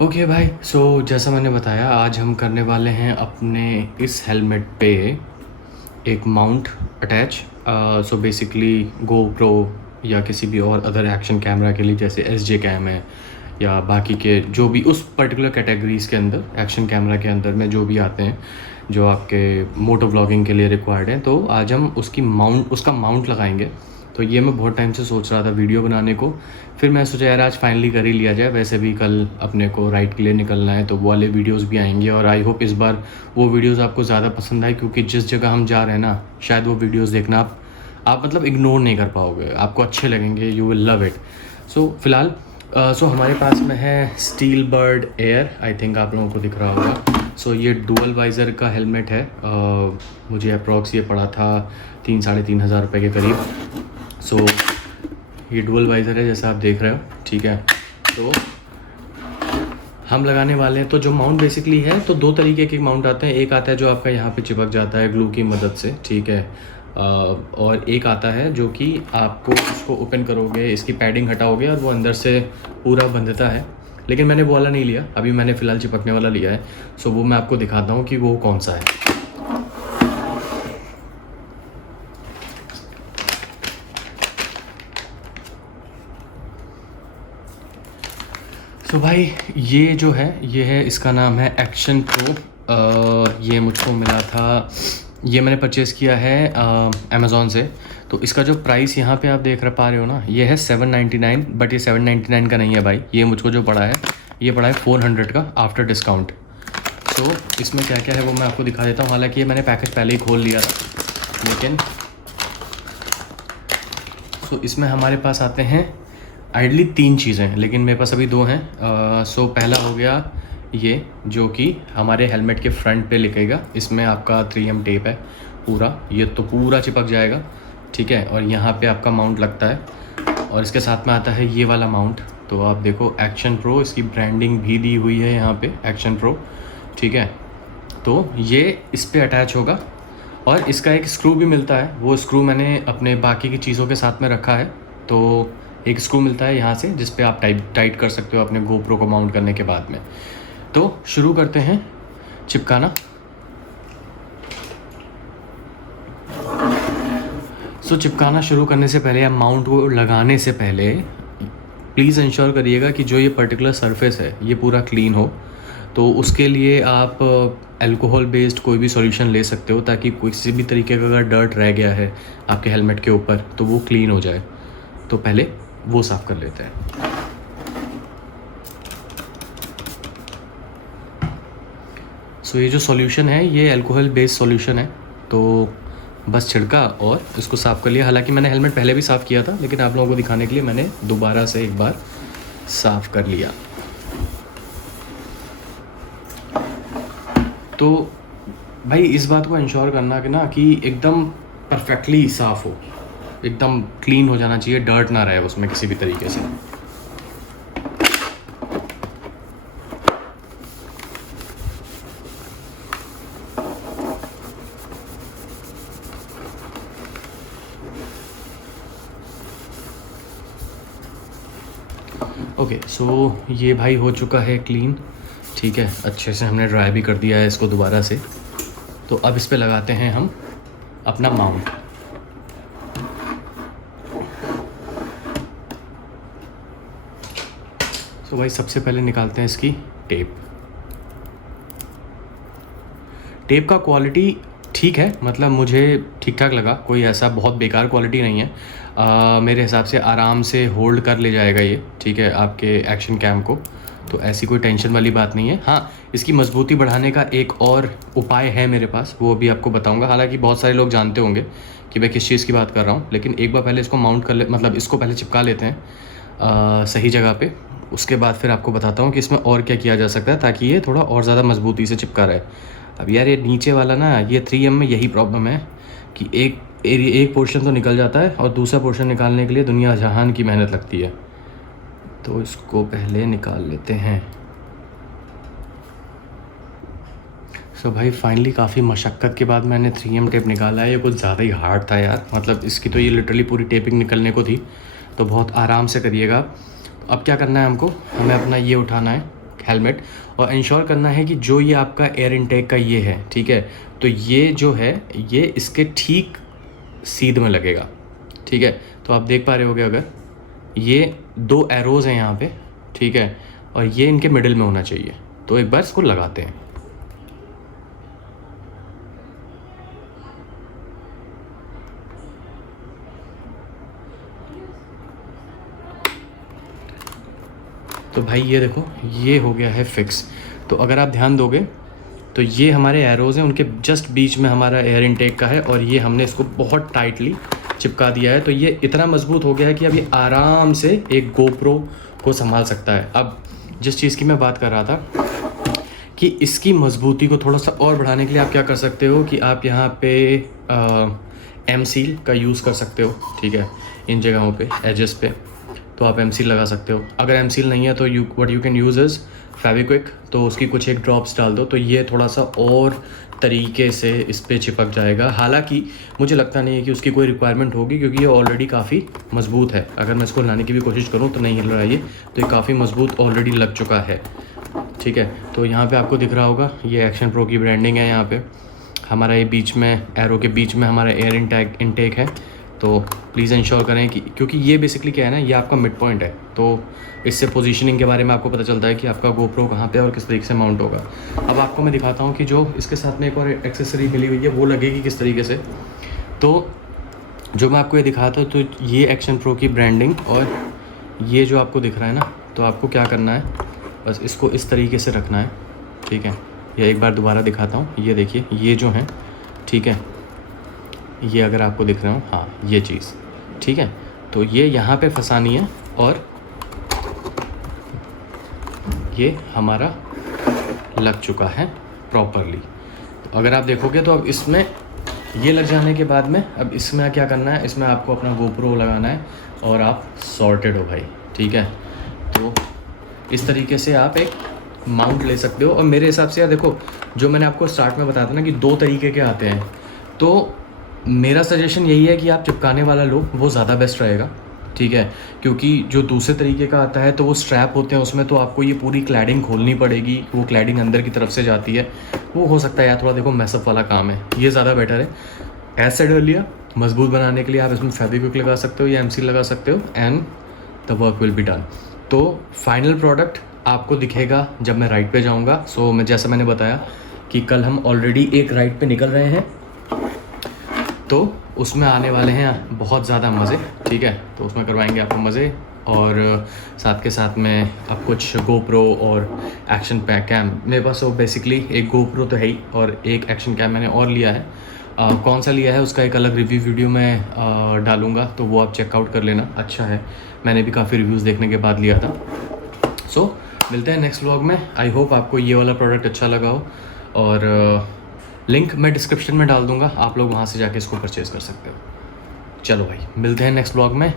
Okay भाई, सो जैसा मैंने बताया, आज हम करने वाले हैं अपने इस हेलमेट पे एक mount attach. So basically GoPro या किसी भी और अदर एक्शन कैमरा के लिए, जैसे एस जे कैम है या बाकी के जो भी उस पर्टिकुलर कैटेगरीज़ के अंदर एक्शन कैमरा के अंदर में जो भी आते हैं, जो आपके मोटो व्लॉगिंग के लिए रिक्वायर्ड हैं, तो आज हम उसका माउंट लगाएंगे। तो ये मैं बहुत टाइम से सोच रहा था वीडियो बनाने को, फिर मैं सोचा यार आज फाइनली कर ही लिया जाए। वैसे भी कल अपने को राइड के लिए निकलना है, तो वो वाले वीडियोस भी आएंगे और आई होप इस बार वो वीडियोस आपको ज़्यादा पसंद आए, क्योंकि जिस जगह हम जा रहे हैं ना, शायद वो वीडियोस देखना आप मतलब इग्नोर नहीं कर पाओगे, आपको अच्छे लगेंगे, यू विल लव इट। सो फिलहाल हमारे पास में है steel bird air, I think आप लोगों को दिख रहा होगा। सो ये डुअल वाइज़र का हेलमेट है। मुझे अप्रॉक्स ये पड़ा था 3-3.5 हज़ार रुपये के करीब। सो ये डुअल वाइज़र है जैसा आप देख रहे हो, ठीक है। तो हम लगाने वाले हैं, तो जो माउंट बेसिकली है, तो दो तरीके के माउंट आते हैं। एक आता है जो आपका यहाँ पे चिपक जाता है ग्लू की मदद से, ठीक है। और एक आता है जो कि आपको उसको ओपन करोगे, इसकी पैडिंग हटाओगे और वो अंदर से पूरा बंधता है। लेकिन मैंने वो वाला नहीं लिया, अभी मैंने फ़िलहाल चिपकने वाला लिया है। सो वो मैं आपको दिखाता हूँ कि वो कौन सा है। भाई ये जो है, ये है, इसका नाम है एक्शन प्रो। ये मुझको मिला था, ये मैंने परचेज़ किया है अमेज़ॉन से। तो इसका जो प्राइस यहाँ पे आप देख पा रहे हो ना, ये है 799, बट ये 799 का नहीं है भाई। ये मुझको जो पड़ा है, ये पड़ा है 400 का आफ्टर डिस्काउंट। तो इसमें क्या क्या है वो मैं आपको दिखा देता हूँ। हालांकि ये मैंने पैकेज पहले ही खोल लिया था, लेकिन इसमें हमारे पास आते हैं आइडली 3 चीज़ें हैं, लेकिन मेरे पास अभी 2 हैं। पहला हो गया ये, जो कि हमारे हेलमेट के फ्रंट पे लिखेगा। इसमें आपका 3M टेप है पूरा, ये तो पूरा चिपक जाएगा, ठीक है। और यहाँ पे आपका माउंट लगता है, और इसके साथ में आता है ये वाला माउंट। तो आप देखो एक्शन प्रो, इसकी ब्रांडिंग भी दी हुई है यहाँ पे, एक्शन प्रो, ठीक है। तो ये इस पर अटैच होगा, और इसका एक स्क्रू भी मिलता है। वो स्क्रू मैंने अपने बाकी की चीज़ों के साथ में रखा है। तो एक स्क्रू मिलता है यहाँ से, जिस पे आप टाइट कर सकते हो अपने गोप्रो को माउंट करने के बाद में। तो शुरू करते हैं चिपकाना। चिपकाना शुरू करने से पहले या माउंट को लगाने से पहले प्लीज़ इंश्योर करिएगा कि जो ये पर्टिकुलर सरफेस है ये पूरा क्लीन हो। तो उसके लिए आप अल्कोहल बेस्ड कोई भी सॉल्यूशन ले सकते हो, ताकि किसी भी तरीके का अगर डर्ट रह गया है आपके हेलमेट के ऊपर तो वो क्लीन हो जाए। तो पहले वो साफ़ कर लेते हैं। ये जो सॉल्यूशन है, ये अल्कोहल बेस्ड सॉल्यूशन है। तो बस छिड़का और इसको साफ़ कर लिया। हालांकि मैंने हेलमेट पहले भी साफ़ किया था, लेकिन आप लोगों को दिखाने के लिए मैंने दोबारा से एक बार साफ़ कर लिया। तो भाई इस बात को इंश्योर करना कि एकदम परफेक्टली साफ़ हो, एकदम क्लीन हो जाना चाहिए, डर्ट ना रहे उसमें किसी भी तरीके से। ओके, ये भाई हो चुका है क्लीन, ठीक है। अच्छे से हमने ड्राई भी कर दिया है इसको दोबारा से। तो अब इस पे लगाते हैं हम अपना माउंट। भाई सबसे पहले निकालते हैं इसकी टेप। टेप का क्वालिटी ठीक है, मतलब मुझे ठीक ठाक लगा, कोई ऐसा बहुत बेकार क्वालिटी नहीं है। मेरे हिसाब से आराम से होल्ड कर ले जाएगा ये, ठीक है, आपके एक्शन कैम को। तो ऐसी कोई टेंशन वाली बात नहीं है। हाँ, इसकी मजबूती बढ़ाने का एक और उपाय है मेरे पास, वो भी आपको बताऊंगा। हालांकि बहुत सारे लोग जानते होंगे कि मैं किस चीज़ की बात कर रहा हूँ, लेकिन एक बार पहले इसको माउंट कर ले, मतलब इसको पहले चिपका लेते हैं सही जगह पे। उसके बाद फिर आपको बताता हूँ कि इसमें और क्या किया जा सकता है, ताकि ये थोड़ा और ज़्यादा मजबूती से चिपका रहे। अब यार ये नीचे वाला ना, ये 3M में यही प्रॉब्लम है कि एक पोर्शन तो निकल जाता है, और दूसरा पोर्शन निकालने के लिए दुनिया जहान की मेहनत लगती है। तो इसको पहले निकाल लेते हैं। भाई फाइनली काफ़ी मशक्क़त के बाद मैंने 3M टेप निकाला है। ये कुछ ज़्यादा ही हार्ड था यार, मतलब इसकी तो ये लिटरली पूरी टेपिंग निकलने को थी। तो बहुत आराम से करिएगा। अब क्या करना है हमको, हमें अपना ये उठाना है, हेलमेट, और इंश्योर करना है कि जो ये आपका एयर इनटेक का ये है, ठीक है, तो ये जो है ये इसके ठीक सीध में लगेगा, ठीक है। तो आप देख पा रहे होगे अगर ये 2 एरोज़ हैं यहाँ पे, ठीक है, और ये इनके मिडिल में होना चाहिए। तो एक बार इसको लगाते हैं। तो भाई ये देखो ये हो गया है फिक्स। तो अगर आप ध्यान दोगे तो ये हमारे एरोज़ हैं, उनके जस्ट बीच में हमारा एयर इनटेक का है, और ये हमने इसको बहुत टाइटली चिपका दिया है। तो ये इतना मजबूत हो गया है कि अब ये आराम से एक गोप्रो को संभाल सकता है। अब जिस चीज़ की मैं बात कर रहा था कि इसकी मजबूती को थोड़ा सा और बढ़ाने के लिए आप क्या कर सकते हो कि आप यहाँ पे एम सील का यूज़ कर सकते हो, ठीक है, इन जगहों पे एजेस पे। तो आप एम सील लगा सकते हो। अगर एम सील नहीं है तो what you can use is Fevikwik, तो उसकी कुछ एक ड्रॉप्स डाल दो, तो ये थोड़ा सा और तरीके से इस पर चिपक जाएगा। हालांकि मुझे लगता नहीं है कि उसकी कोई रिक्वायरमेंट होगी, क्योंकि ये ऑलरेडी काफ़ी मज़बूत है। अगर मैं इसको लाने की भी कोशिश करूँ तो नहीं हिल रहा है ये, तो ये काफ़ी मज़बूत ऑलरेडी लग चुका है, ठीक है। तो यहाँ पे आपको दिख रहा होगा ये एक्शन प्रो की ब्रांडिंग है। यहाँ पे हमारा ये बीच में एरो के बीच में हमारा एयर इनटेक है। तो प्लीज़ इंश्योर करें कि, क्योंकि ये बेसिकली क्या है ना, ये आपका मिड पॉइंट है, तो इससे पोजीशनिंग के बारे में आपको पता चलता है कि आपका गोप्रो कहाँ पे और किस तरीके से माउंट होगा। अब आपको मैं दिखाता हूँ कि जो इसके साथ में एक और एक्सेसरी मिली हुई है वो लगेगी किस तरीके से। तो जो मैं आपको ये दिखाता हूँ, तो ये एक्शन प्रो की ब्रांडिंग, और ये जो आपको दिख रहा है ना, तो आपको क्या करना है, बस इसको इस तरीके से रखना है, ठीक है। ये एक बार दोबारा दिखाता हूँ, ये देखिए ये जो है, ठीक है, ये अगर आपको दिख रहा हो, हाँ ये चीज़, ठीक है। तो ये यहाँ पे फंसानी है, और ये हमारा लग चुका है प्रॉपरली। तो अगर आप देखोगे तो अब इसमें ये लग जाने के बाद में अब इसमें क्या करना है, इसमें आपको अपना गोप्रो लगाना है और आप सॉर्टेड हो भाई, ठीक है। तो इस तरीके से आप एक माउंट ले सकते हो। और मेरे हिसाब से यार देखो, जो मैंने आपको स्टार्ट में बताया था ना कि 2 तरीके के आते हैं, तो मेरा सजेशन यही है कि आप चिपकाने वाला लो, वो ज़्यादा बेस्ट रहेगा, ठीक है। क्योंकि जो दूसरे तरीके का आता है तो वो स्ट्रैप होते हैं, उसमें तो आपको ये पूरी क्लैडिंग खोलनी पड़ेगी, वो क्लैडिंग अंदर की तरफ से जाती है, वो हो सकता है यार थोड़ा देखो मैसअप वाला काम है। ये ज़्यादा बेटर है। एज सेड अर्लियर, मजबूत बनाने के लिए आप इसमें फेविक्विक लगा सकते हो या एम सील लगा सकते हो, and the work will be done. तो फाइनल प्रोडक्ट आपको दिखेगा जब मैं राइड पे जाऊंगा। सो मैं जैसा मैंने बताया कि कल हम ऑलरेडी एक राइड पे निकल रहे हैं, तो उसमें आने वाले हैं बहुत ज़्यादा मज़े, ठीक है। तो उसमें करवाएंगे आपको मज़े, और साथ के साथ में अब कुछ गोप्रो और एक्शन पैक कैम मेरे पास। तो बेसिकली एक गोप्रो तो है ही, और एक एक्शन कैम मैंने और लिया है। कौन सा लिया है उसका एक अलग रिव्यू वीडियो मैं डालूँगा, तो वो आप चेकआउट कर लेना, अच्छा है। मैंने भी काफ़ी रिव्यूज़ देखने के बाद लिया था। सो मिलते हैं नेक्स्ट व्लॉग में। आई होप आपको ये वाला प्रोडक्ट अच्छा लगा हो, और लिंक मैं डिस्क्रिप्शन में डाल दूँगा, आप लोग वहाँ से जाके इसको परचेज़ कर सकते हो। चलो भाई, मिलते हैं नेक्स्ट व्लॉग में।